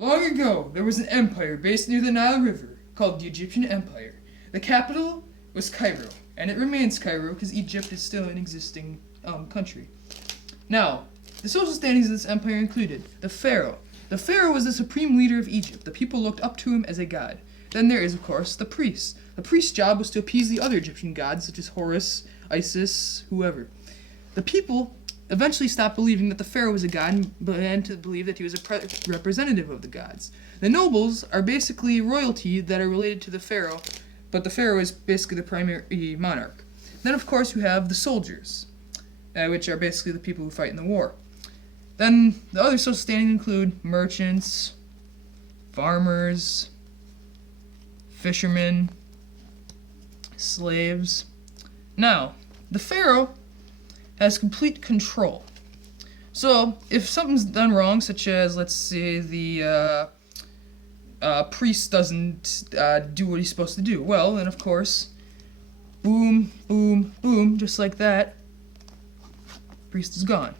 Long ago, there was an empire based near the Nile River called the Egyptian Empire. The capital was Cairo, and it remains Cairo because Egypt is still an existing country. Now, the social standings of this empire included the pharaoh. The pharaoh was the supreme leader of Egypt. The people looked up to him as a god. Then there is, of course, the priest. The priest's job was to appease the other Egyptian gods, such as Horus, Isis, whoever. The people eventually stopped believing that the pharaoh was a god and began to believe that he was a representative of the gods. The nobles are basically royalty that are related to the pharaoh, but the pharaoh is basically the primary monarch. Then, of course, you have the soldiers, which are basically the people who fight in the war. Then the other social standings include merchants, farmers, fishermen, slaves. Now, the pharaoh has complete control. So, if something's done wrong, such as, let's say, the priest doesn't do what he's supposed to do, well, then, of course, boom, boom, boom, just like that, priest is gone.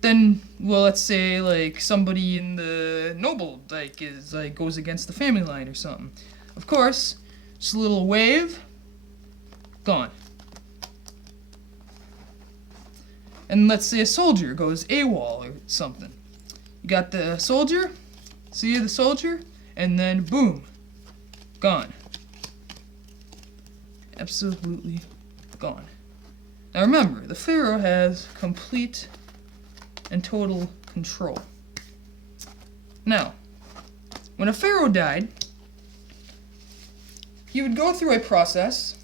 Then, well, let's say, like, somebody in the noble, goes against the family line or something. Of course, just a little wave, gone. And let's say a soldier goes AWOL or something. You got the soldier, see the soldier, and then boom, gone. Absolutely gone. Now remember, the pharaoh has complete and total control. Now, when a pharaoh died, he would go through a process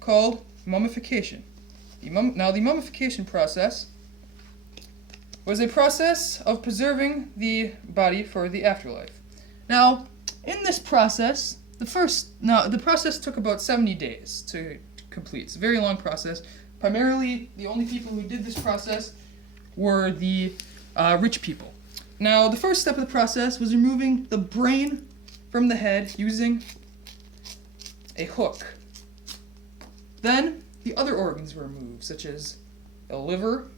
called mummification. The mummification process was a process of preserving the body for the afterlife. Now, in this process, the process took about 70 days to complete. It's a very long process. Primarily, the only people who did this process were the rich people. Now, the first step of the process was removing the brain from the head using a hook. Then, the other organs were removed, such as the liver,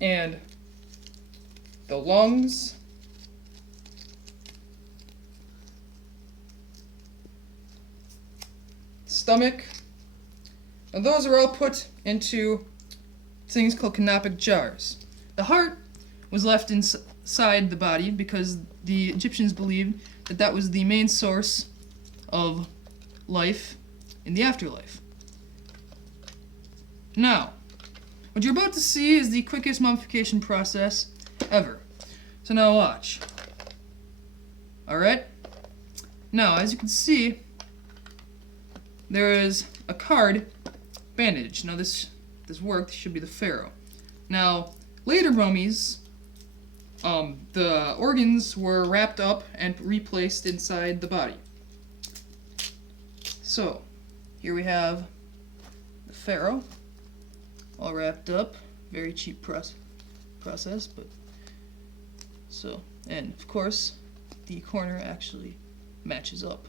and the lungs, stomach, and those are all put into things called canopic jars. The heart was left inside the body because the Egyptians believed that that was the main source of life in the afterlife. Now, what you're about to see is the quickest mummification process ever. So now watch. Alright? Now, as you can see, there is a card bandage. Now this worked, should be the pharaoh. Now, later mummies, the organs were wrapped up and replaced inside the body. So, here we have the pharaoh, all wrapped up. Very cheap process, but so, and of course, the corner actually matches up.